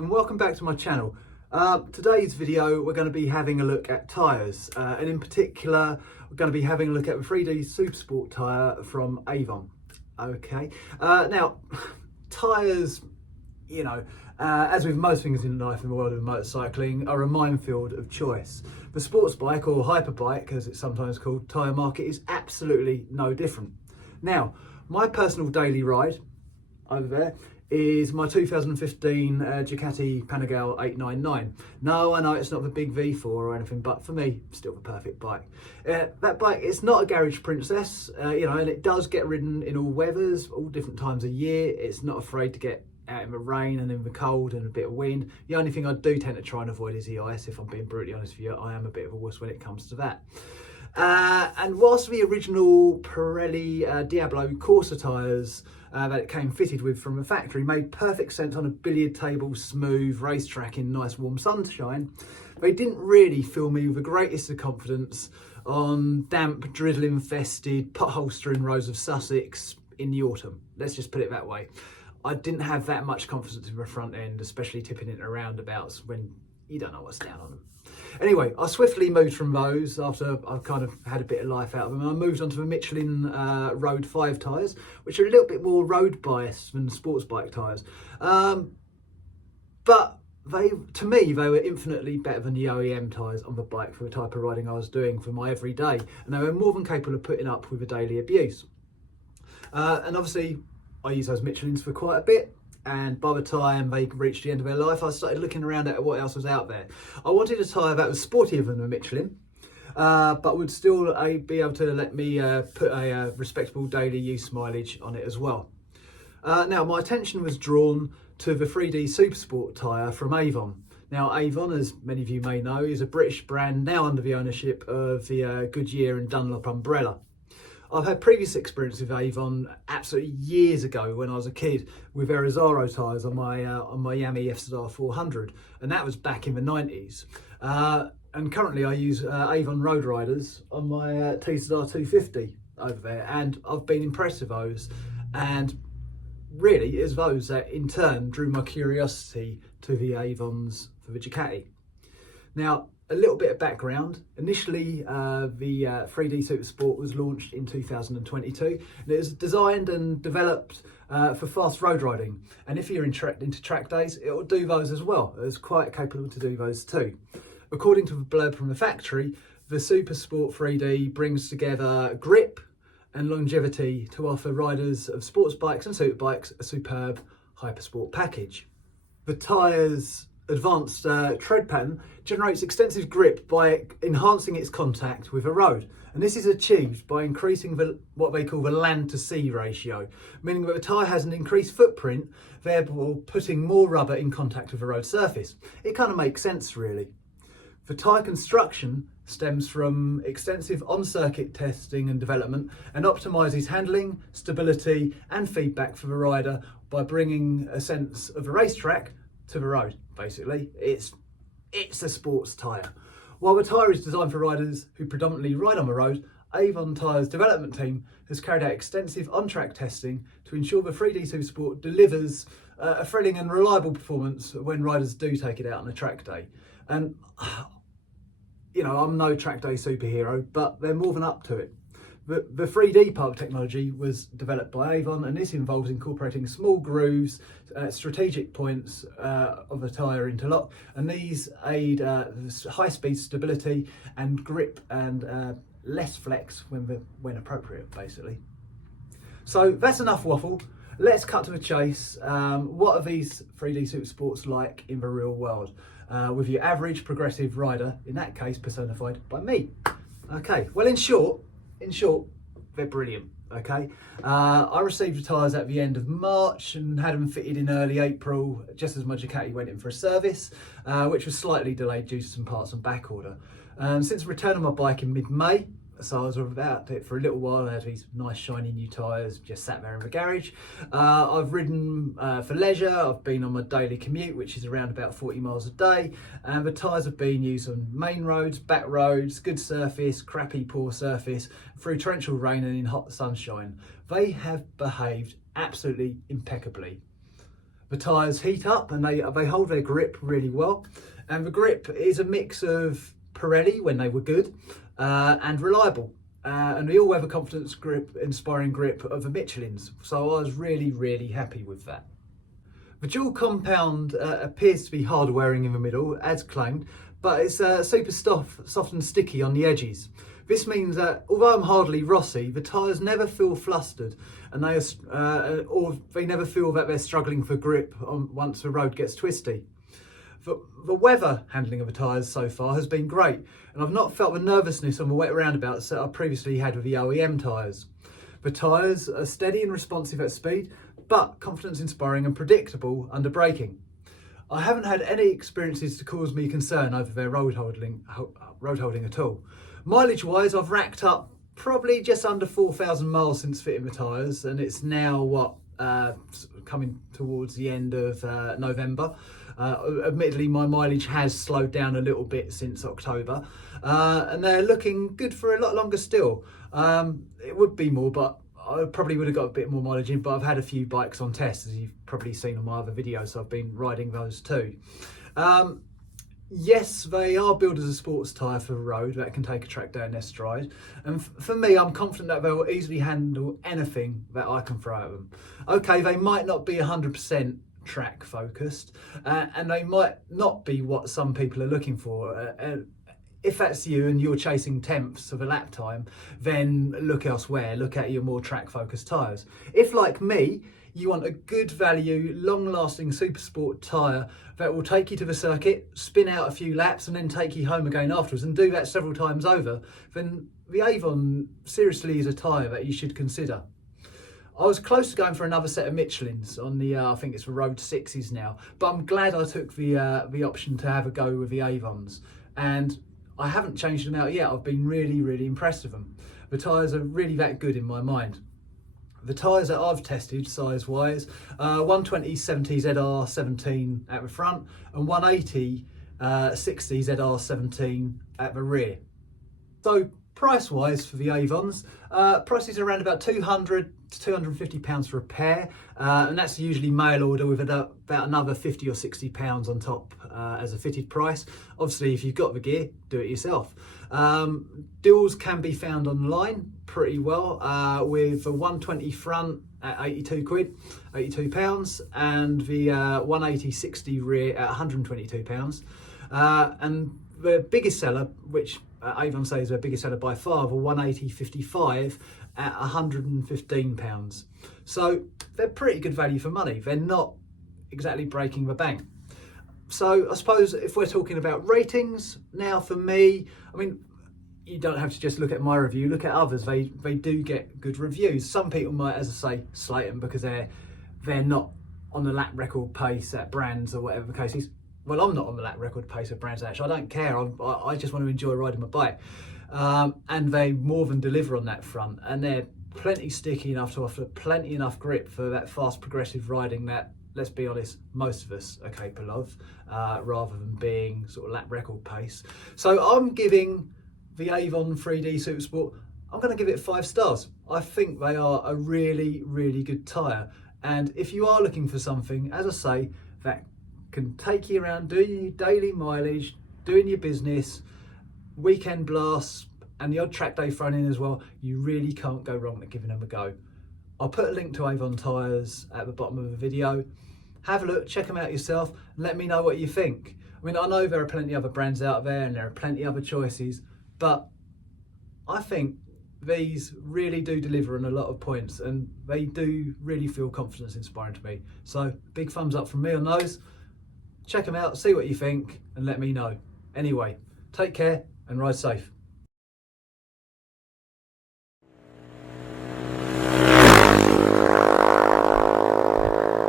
and welcome back to my channel. Today's video we're going to be having a look at tyres, and in particular we're going to be having a look at the 3D Supersport tyre from Avon. Okay, now tyres, as with most things in life in the world of motorcycling, are a minefield of choice. The sports bike, or hyperbike as it's sometimes called, tyre market is absolutely no different. Now, my personal daily ride over there is my 2015 Ducati Panigale 899. No, I know it's not the big V4 or anything, but for me, still the perfect bike. That bike, it's not a garage princess, and it does get ridden in all weathers, all different times of year. It's not afraid to get out in the rain and in the cold and a bit of wind. The only thing I do tend to try and avoid is the ice, if I'm being brutally honest with you. I am a bit of a wuss when it comes to that. And whilst the original Pirelli Diablo Corsa tyres that it came fitted with from the factory made perfect sense on a billiard table smooth racetrack in nice warm sunshine, they didn't really fill me with the greatest of confidence on damp, drizzle infested, pothole strewn roads of Sussex in the autumn. Let's just put it that way. I didn't have that much confidence in the front end, especially tipping it in roundabouts when you don't know what's down on them. Anyway, I swiftly moved from those after I've kind of had a bit of life out of them. I moved on to the Michelin Road 5 tyres, which are a little bit more road biased than sports bike tyres. But to me, they were infinitely better than the OEM tyres on the bike for the type of riding I was doing for my everyday. And they were more than capable of putting up with the daily abuse. And obviously, I used those Michelins for quite a bit. And by the time they reached the end of their life, I started looking around at what else was out there. I wanted a tyre that was sportier than the Michelin, but would still be able to let me put a respectable daily use mileage on it as well. Now, my attention was drawn to the 3D Supersport tyre from Avon. Now, Avon, as many of you may know, is a British brand now under the ownership of the Goodyear and Dunlop umbrella. I've had previous experience with Avon absolutely years ago when I was a kid with Arizaro tyres on my Yami F-Star 400, and that was back in the 90s. And currently I use Avon Road Riders on my T-Star 250 over there, and I've been impressed with those. And really, it's those that in turn drew my curiosity to the Avons for the Ducati. Now, a little bit of background. Initially, the 3D Supersport was launched in 2022, and it was designed and developed for fast road riding. And if you're into track days, it will do those as well. It's quite capable to do those too. According to the blurb from the factory, the Supersport 3D brings together grip and longevity to offer riders of sports bikes and superbikes a superb hypersport package. The tyres' advanced tread pattern generates extensive grip by enhancing its contact with a road, and this is achieved by increasing what they call the land to sea ratio, meaning that the tyre has an increased footprint, therefore putting more rubber in contact with the road surface. It kind of makes sense, really. The tyre construction stems from extensive on-circuit testing and development, and optimises handling, stability and feedback for the rider by bringing a sense of a racetrack to the road. Basically, it's a sports tyre. While the tyre is designed for riders who predominantly ride on the road, Avon Tyre's development team has carried out extensive on-track testing to ensure the 3D Supersport delivers a thrilling and reliable performance when riders do take it out on a track day. And I'm no track day superhero, but they're more than up to it. The 3D part of technology was developed by Avon, and this involves incorporating small grooves at strategic points of the tyre interlock, and these aid high-speed stability and grip and less flex when appropriate, basically. So that's enough waffle. Let's cut to the chase. What are these 3D Supersports like in the real world? With your average progressive rider, in that case personified by me. Okay, well in short, they're brilliant, okay? I received the tyres at the end of March and had them fitted in early April, just as my Ducati went in for a service, which was slightly delayed due to some parts on back order. Since returning my bike in mid-May, so I was without it for a little while. I had these nice shiny new tyres just sat there in the garage. I've ridden for leisure. I've been on my daily commute, which is around about 40 miles a day, and the tyres have been used on main roads, back roads, good surface, crappy poor surface, through torrential rain and in hot sunshine. They have behaved absolutely impeccably. The tyres heat up and they hold their grip really well. And the grip is a mix of Pirelli when they were good and reliable. And the all-weather confidence grip, inspiring grip of the Michelins. So I was really, really happy with that. The dual compound appears to be hard wearing in the middle, as claimed, but it's super soft and sticky on the edges. This means that although I'm hardly Rossi, the tyres never feel flustered, and they never feel that they're struggling for grip once the road gets twisty. The weather handling of the tyres so far has been great, and I've not felt the nervousness on the wet roundabouts that I previously had with the OEM tyres. The tyres are steady and responsive at speed, but confidence inspiring and predictable under braking. I haven't had any experiences to cause me concern over their road holding at all. Mileage wise, I've racked up probably just under 4,000 miles since fitting the tyres, and it's now coming towards the end of November. Admittedly, my mileage has slowed down a little bit since October, and they're looking good for a lot longer still. It would be more, but I probably would have got a bit more mileage in, but I've had a few bikes on test, as you've probably seen on my other videos, so I've been riding those too. Yes, they are billed as a sports tyre for the road that can take a track day in their stride. And for me, I'm confident that they will easily handle anything that I can throw at them. Okay, they might not be 100% track focused, and they might not be what some people are looking for. If that's you and you're chasing tenths of a lap time, then look elsewhere. Look at your more track focused tyres. If, like me, you want a good value, long-lasting Supersport tyre that will take you to the circuit, spin out a few laps and then take you home again afterwards, and do that several times over, then the Avon seriously is a tyre that you should consider. I was close to going for another set of Michelins on the, I think it's the Road 6s now, but I'm glad I took the option to have a go with the Avons, and I haven't changed them out yet. I've been really, really impressed with them. The tyres are really that good in my mind. The tyres that I've tested size-wise, 120 70 ZR17 at the front and 180 60 ZR17 at the rear. So price-wise for the Avons, prices are around about £200 to £250 for a pair, and that's usually mail order with about another £50 or £60 on top as a fitted price. Obviously, if you've got the gear, do it yourself. Deals can be found online pretty well, with the 120 front at £82, and the 180/60 rear at £122. And the biggest seller, which Avon says is their biggest seller by far, the 180/55 at £115. So they're pretty good value for money. They're not exactly breaking the bank. So I suppose if we're talking about ratings, now for me, I mean, you don't have to just look at my review, look at others. They do get good reviews. Some people might, as I say, slate them because they're not on the lap record pace at brands or whatever the case is. Well, I'm not on the lap record pace at brands actually. I don't care. I just want to enjoy riding my bike. And they more than deliver on that front, and they're plenty sticky enough to offer plenty enough grip for that fast progressive riding that, let's be honest, most of us are capable of, rather than being sort of lap record pace. So I'm giving the Avon 3D Supersport, I'm going to give it 5 stars. I think they are a really, really good tyre. And if you are looking for something, as I say, that can take you around doing your daily mileage, doing your business, weekend blasts, and the odd track day thrown in as well, you really can't go wrong with giving them a go. I'll put a link to Avon tyres at the bottom of the video. Have a look, check them out yourself, and let me know what you think. I mean, I know there are plenty other brands out there and there are plenty other choices, but I think these really do deliver on a lot of points, and they do really feel confidence inspiring to me. So big thumbs up from me on those. Check them out, see what you think, and let me know. Anyway, take care and ride safe.